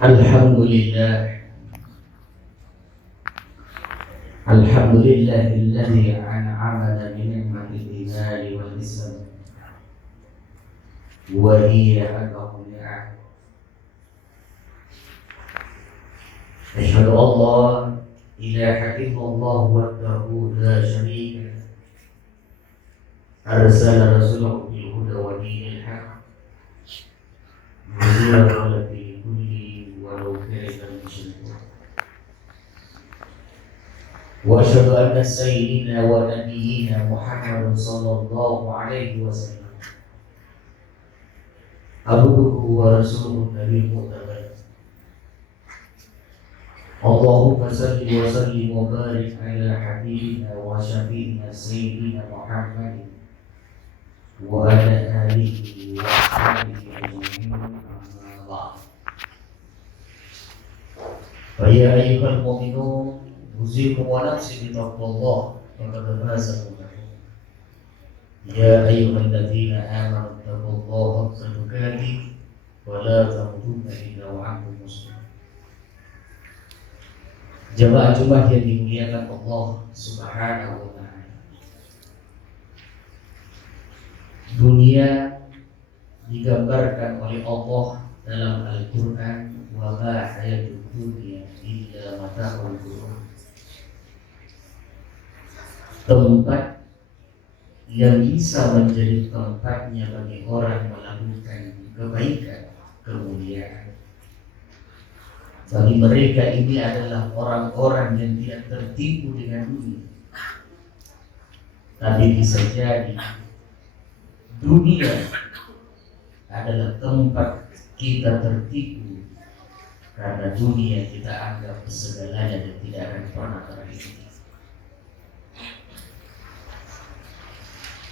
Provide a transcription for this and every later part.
Alhamdulillah, alhamdulillahilladzi an'amana bi ni'matil imani wal islam wa hiya a'zamu ni'am. Asyhadu an la ilaha illallah wahdahu la syarika lahu, arsala rasulahu bil huda wa dinil haqq liyudhhirahu 'ala dini kullihi walau karihal musyrikun. Wa asyhadu anna sayyidina wa nabiyyina Muhammadan sallallahu alaihi wasallam abduhu wa rasuluhu nabiyul mu'tabar. Allahumma salli wa sallim wa barik ala habibina wa syafi'ina sayyidina Muhammadin wa ala alihi wa ashabihi ajma'in. Amma ba'd. Fa ya ayyuhal mu'minun uzikum wa nafsi bi taqwallah faqad faza al-muttaqun. Ya ayyuhalladzina amanu taqullaha haqqa tuqatih wa la tamutunna illa wa antum muslimun. Jamaah Jumat yang dimuliakan Allah Subhanahu wa ta'ala. Dunia digambarkan oleh Allah dalam Al-Qur'an, wa ma hayatud dunya illa mata'ul ghurur. Tempat yang bisa menjadi tempatnya bagi orang melakukan kebaikan, kemuliaan. Bagi mereka ini adalah orang-orang yang tidak tertipu dengan dunia. Tapi bisa jadi dunia adalah tempat kita tertipu, karena dunia kita anggap segalanya dan tidak akan pernah terjadi.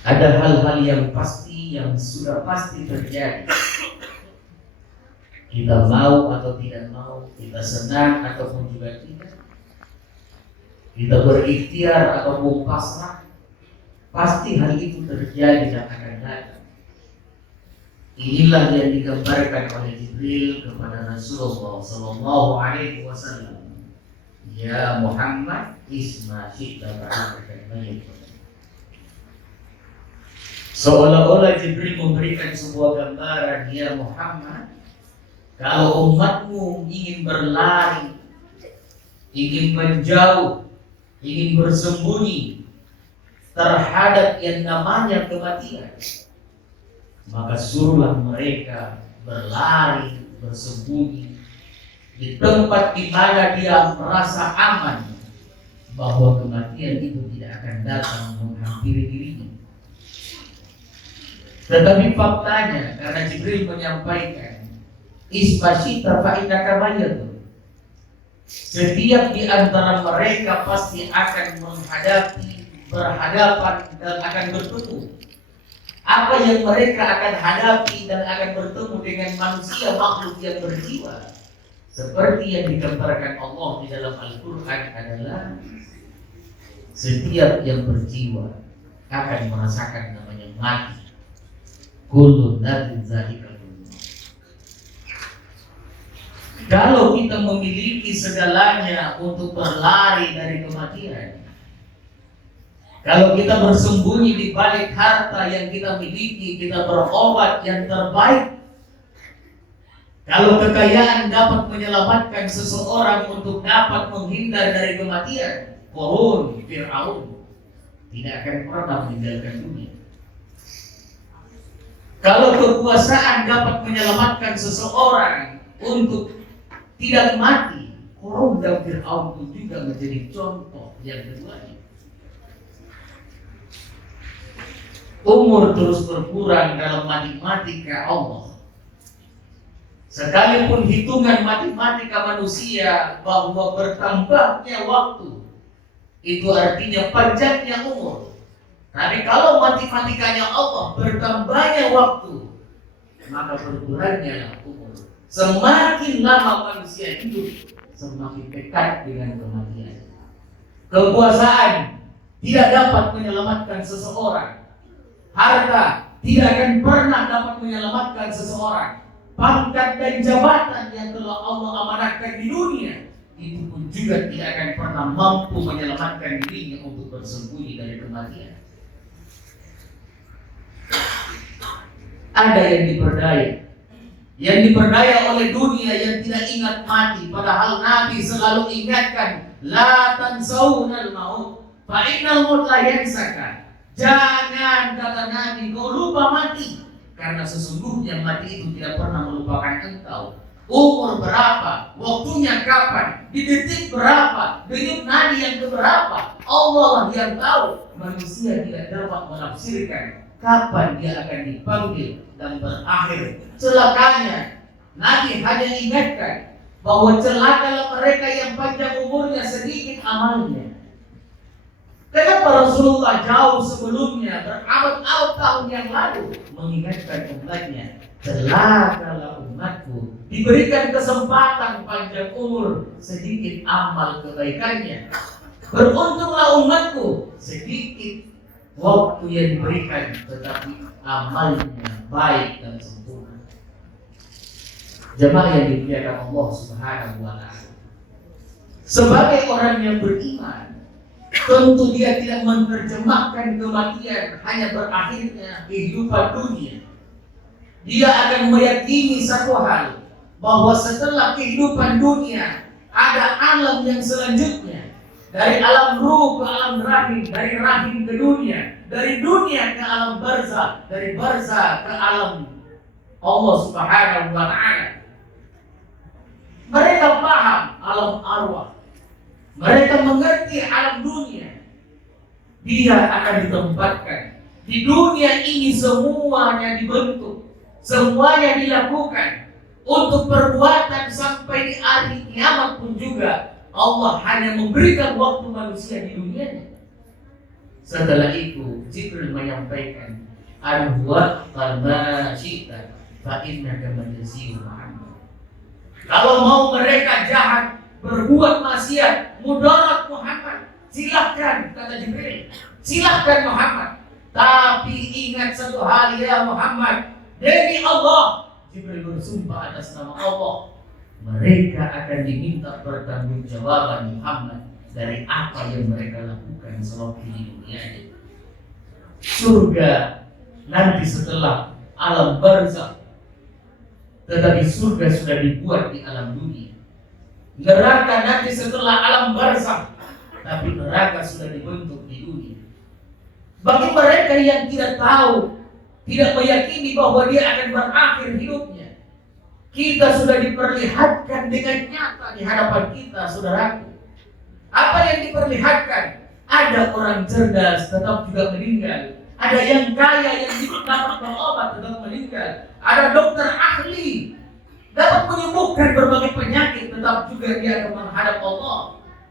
Ada hal-hal yang pasti, yang sudah pasti terjadi. Kita mau atau tidak mau, kita senang ataupun juga tidak, kita berikhtiar ataupun pasrah, pasti hal itu terjadi dan akan datang. Inilah yang digambarkan oleh Jibril kepada Rasulullah Sallallahu Alaihi Wasallam. Ya Muhammad, isma syi'ta ba'daka mayyit. Seolah-olah Jibril memberikan sebuah gambaran, ya Muhammad, kalau umatmu ingin berlari, ingin menjauh, ingin bersembunyi terhadap yang namanya kematian, maka suruhlah mereka berlari, bersembunyi di tempat di mana dia merasa aman, bahwa kematian itu tidak akan datang menghampiri dirinya. Tetapi faktanya, karena Jibril menyampaikan ismasyita fa'inaka mayyitun, setiap di antara mereka pasti akan berhadapan dan akan bertemu. Apa yang mereka akan hadapi dan akan bertemu dengan manusia, makhluk yang berjiwa, seperti yang digambarkan Allah di dalam Al-Quran adalah setiap yang berjiwa akan merasakan namanya mati. Kullu nafsin dha'iqatul maut. Kalau kita memiliki segalanya untuk berlari dari kematian, kalau kita bersembunyi di balik harta yang kita miliki, kita berobat yang terbaik, kalau kekayaan dapat menyelamatkan seseorang untuk dapat menghindar dari kematian, Fir'aun tidak akan pernah meninggalkan dunia. Kalau kekuasaan dapat menyelamatkan seseorang untuk tidak mati, Qarun dan Fir'aun pun juga menjadi contoh yang keduanya. Umur terus berkurang dalam matematika Allah. Sekalipun hitungan matematika manusia bahwa bertambahnya waktu itu artinya panjangnya umur, Tapi kalau matematikanya Allah, bertambahnya waktu, maka berkurangnya umur. Semakin lama manusia hidup, semakin dekat dengan kematian. Kekuasaan tidak dapat menyelamatkan seseorang. Harta tidak akan pernah dapat menyelamatkan seseorang. Pangkat dan jabatan yang telah Allah amanahkan di dunia, itu pun juga tidak akan pernah mampu menyelamatkan dirinya untuk bersembunyi dari kematian. Ada yang diperdaya oleh dunia yang tidak ingat mati, padahal Nabi selalu ingatkan, la tansaunal maut fa innal maut la yansaka. Jangan, kata Nabi, kau lupa mati, karena sesungguhnya mati itu tidak pernah melupakan engkau. Umur berapa, waktunya kapan, di detik berapa, denyut nadi yang keberapa, Allah yang tahu. Manusia tidak dapat menafsirkan kapan dia akan dipanggil dan berakhir. Celakanya, Nabi hanya ingatkan bahwa celakalah mereka yang panjang umurnya, sedikit amalnya. Kenapa Rasulullah jauh sebelumnya, berabad-abad tahun yang lalu, mengingatkan umatnya, celakalah umatku, diberikan kesempatan panjang umur, sedikit amal kebaikannya. Beruntunglah umatku, sedikit waktu yang diberikan, tetapi amalnya baik dan sempurna. Jemaah yang dimuliakan Allah Subhanahu wa Ta'ala, sebagai orang yang beriman, tentu dia tidak menerjemahkan kematian hanya berakhirnya kehidupan dunia. Dia akan meyakini satu hal, bahwa setelah kehidupan dunia ada alam yang selanjutnya. Dari alam ruh ke alam rahim, dari rahim ke dunia, dari dunia ke alam barzah, dari barzah ke alam Allah Subhanahu wa Ta'ala. Mereka paham alam arwah, mereka mengerti alam dunia. Dia akan ditempatkan di dunia ini, semuanya dibentuk, semuanya dilakukan untuk perbuatan sampai di hari kiamat pun juga Allah hanya memberikan waktu manusia di dunia. Setelah itu Jibril menyampaikan, "Anwa ma syi'ta fa innaka majziyun." Kalau mau mereka jahat, berbuat maksiat, mudarat Muhammad, silahkan, kata Jibril, silahkan Muhammad. Tapi ingat satu hal ya Muhammad, demi Allah, Jibril bersumpah atas nama Allah, mereka akan diminta pertanggungjawaban Muhammad dari apa yang mereka lakukan selama di dunia ini. Surga nanti setelah alam barzakh, tetapi surga sudah dibuat di alam dunia. Neraka nanti setelah alam barzakh, tapi neraka sudah dibentuk di dunia. Bagi mereka yang tidak tahu, tidak meyakini bahwa dia akan berakhir hidupnya, kita sudah diperlihatkan dengan nyata di hadapan kita, saudaraku. Apa yang diperlihatkan? Ada orang cerdas tetap juga meninggal. Ada yang kaya yang tidak dapat berobat tetap meninggal. Ada dokter ahli dapat menyembuhkan berbagai penyakit, tetap juga dia akan menghadap Allah.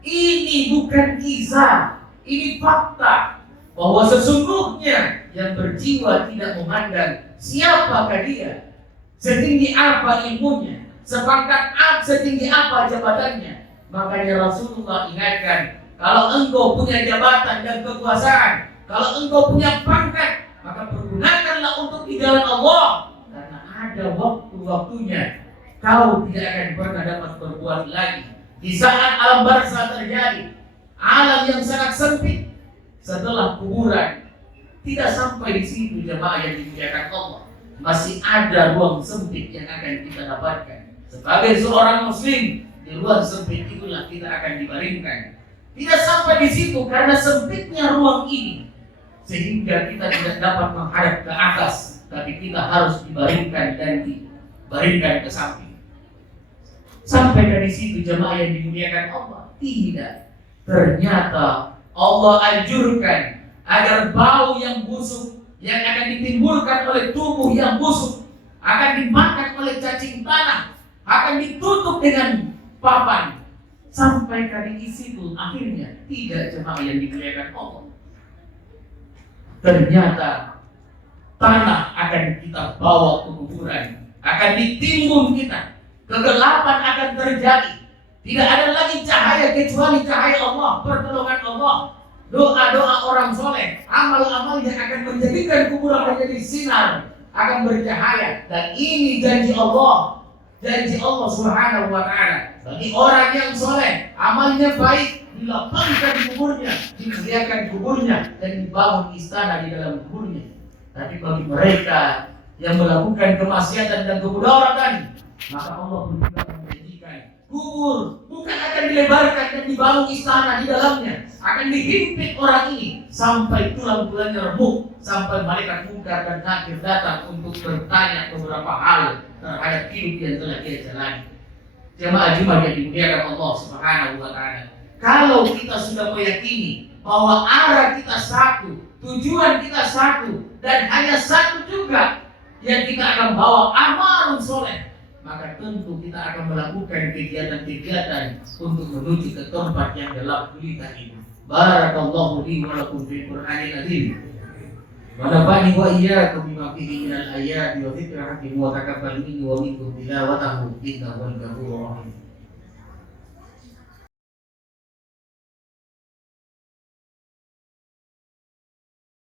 Ini bukan kisah, ini fakta bahwa sesungguhnya yang berjiwa tidak memandang siapakah dia, setinggi apa ilmunya, setinggi apa jabatannya. Makanya Rasulullah ingatkan, kalau engkau punya jabatan dan kekuasaan, kalau engkau punya pangkat, maka pergunakanlah untuk di jalan Allah, karena ada waktu-waktunya kau tidak akan pernah dapat berbuat lagi. Di saat alam barzakh terjadi, alam yang sangat sempit setelah kuburan, tidak sampai di situ jemaah yang dimuliakan Allah. Masih ada ruang sempit yang akan kita dapatkan. Sebagai seorang muslim, di ruang sempit itulah kita akan dibaringkan. Tidak sampai di situ karena sempitnya ruang ini, sehingga kita tidak dapat menghadap ke atas, tapi kita harus dibaringkan dan dibaringkan ke samping. Sampai dari situ jemaah yang dimuliakan Allah, tidak. Ternyata Allah anjurkan agar bau yang busuk yang akan ditimbulkan oleh tubuh yang busuk, akan dimakan oleh cacing tanah, akan ditutup dengan papan. Sampai kali di situ akhirnya tidak jemaah yang dimuliakan Allah. ternyata tanah akan kita bawa ke kuburan, akan ditimbun kita, kegelapan akan terjadi, tidak ada lagi cahaya kecuali cahaya Allah, pertolongan Allah, doa-doa orang soleh, amal-amal yang akan menjadikan kuburan menjadi sinar, akan bercahaya. Dan ini janji Allah Subhanahu wa ta'ala bagi orang yang soleh, amalnya baik, dilapangkan kuburnya, disediakan kuburnya, dan dibangun istana di dalam kuburnya. Tapi bagi mereka yang melakukan kemaksiatan dan kemudarakan, maka Allah juga menjanjikan kubur bukan akan dilebarkan dan dibangun istana di dalamnya, akan dihimpit orang ini sampai tulang-tulangnya remuk, sampai malaikat munkar dan nakir datang untuk bertanya beberapa hal terhadap hidup yang telah dia jalani. Jemaah Jumat yang dimuliakan Allah Subhanahu wa ta'ala, kalau kita sudah meyakini bahwa arah kita satu, tujuan kita satu, dan hanya satu juga yang kita akan bawa, amal soleh, maka tentu kita akan melakukan kegiatan-kegiatan untuk menuju ke tempat yang gelap gulita ini. Barakallahu li wa lakum fil Qur'anil azim. Wa nafa'ani wa iyyakum bima fihi minal ayati wa dzikril hakim wa taqabbal minni wa minkum tilawatahu innahu wal ghafurur rahim.